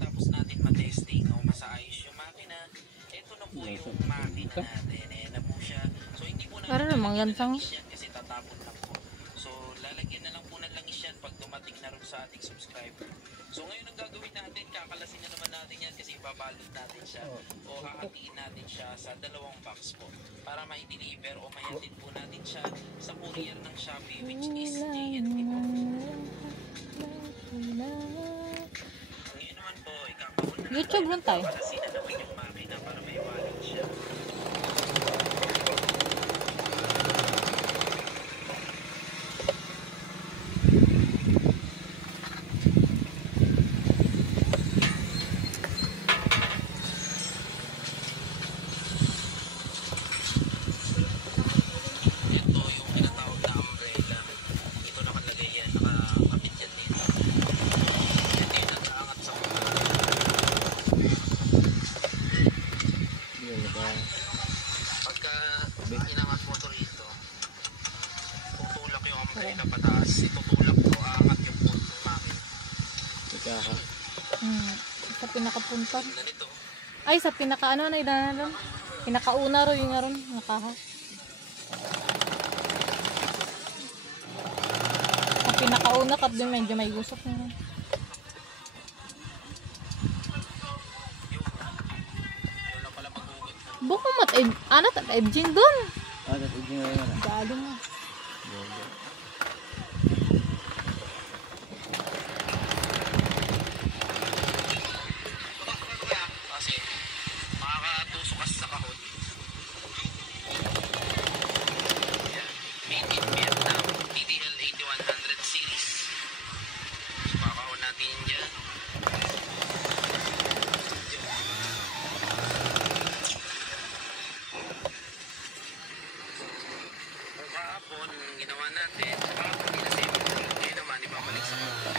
pagkatapos natin matesting o masaayos yung makina, ito na po yung makina natin. Ayan na po siya. So hindi po natin lalagyan ng langis yan kasi tatapon lang po. So lalagyan na lang po ng langis yan pag dumating na rin sa ating subscriber. So ngayon ang gagawin natin, kakalasin na naman natin yan kasi ibabalot natin siya o hahatiin natin siya sa dalawang box po para mai-deliver o mahatid po natin siya sa courier ng Shopee which is JNT po. Ngayon naman po, ikakawin na YouTube lang tayo. kakalasin na naman yung makina para may wallet siya. Inangat mo ito rito, tutulak yung umbrella pataas, itutulak mo, aangat yung pull ng makina. Sa pinakapunta. Ganito. Ay, sa pinaka ano na idanan. Pinakauna ro yung aron nakaha. Sa pinakauna kat din medyo may gusok na. Buko mat ana ta edging dun. Ada edging na. Galing mo. Kasi makakatusok ka sa kahon. Yan. Made in Vietnam, PDL 8100 series. So kakahon natin yun dyan. Kahapon, ginawa natin. Kahapon, inasip. Ngayon naman, ibabalik sa kahon.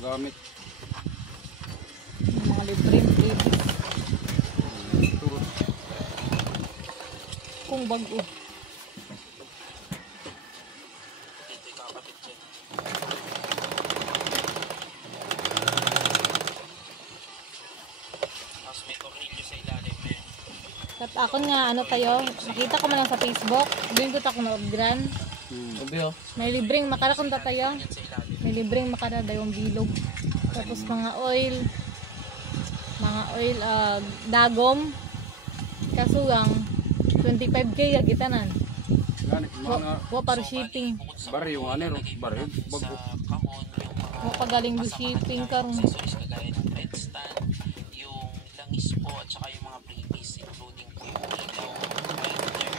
Gamit Mga libreng freebies. Kung bago. Dito ikakabit dyan. Tapos may tornilyo sa ilalim na yun. Kat ako nga ano tayo, nakita ko man lang sa Facebook, doon ko ako na-orderan. May libreng makarakunta tayo. Yan sa ilalim. May libreng makara dayong bilog. Tapos mga oil, dagom. Kasugang 25k gitanan. Wa para shipping. bari yung ano bari Sa bago kahon, yung mga Wa pagaling do shipping karon. accessories kagaya ng red stand, yung langis po at saka yung mga freebies including po yung ilaw, lighter,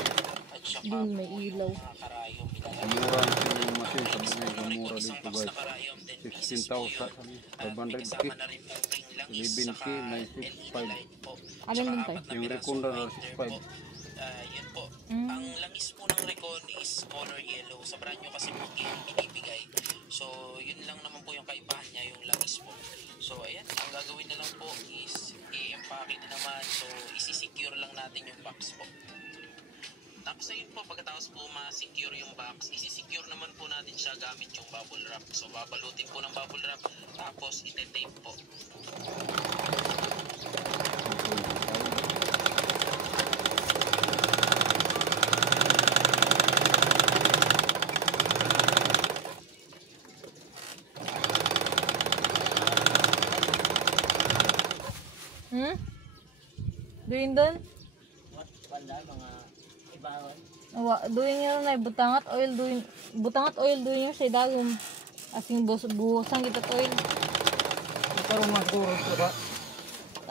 at saka Doon may po ilaw. yung mga karayom ilalagay. mura yung machine sa Isang mga mura isang dito box guys na karayom, 10 pieces po 16,000 yun. May 500k kasama na rin po ring langis 11K, saka may LED 65. light po. Alin din Saka tayo? apat na Yung pirasong Recon na lighter 65. po. Yun po. Ang langis po ng Recon is color yellow. Sa brand nyo kasi puti ang binibigay. So, yun lang naman po yung kaibahan niya, yung langis po. So, ayan. Ang gagawin na lang po is i-empake na naman. So, isi-secure lang natin yung box po. Tapos ayun po, pagkatapos po ma-secure yung box, isi-secure naman po natin siya gamit yung bubble wrap. So, babalutin po ng bubble wrap, tapos ite-tape po. Doing doon? Doing nyo na butangat oil doing nyo sa dagom. Asing buhusan kita oil. Magkaroon nga siguro ba?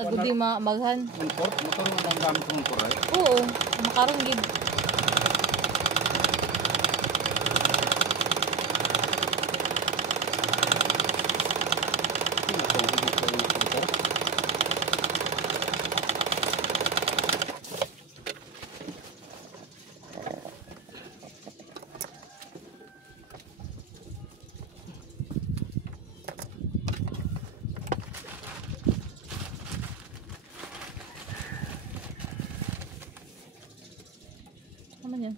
Ago di maghan. Import? Magkaroon nga ang gamit ng import ay? Oo, makaroon gid. naman yan.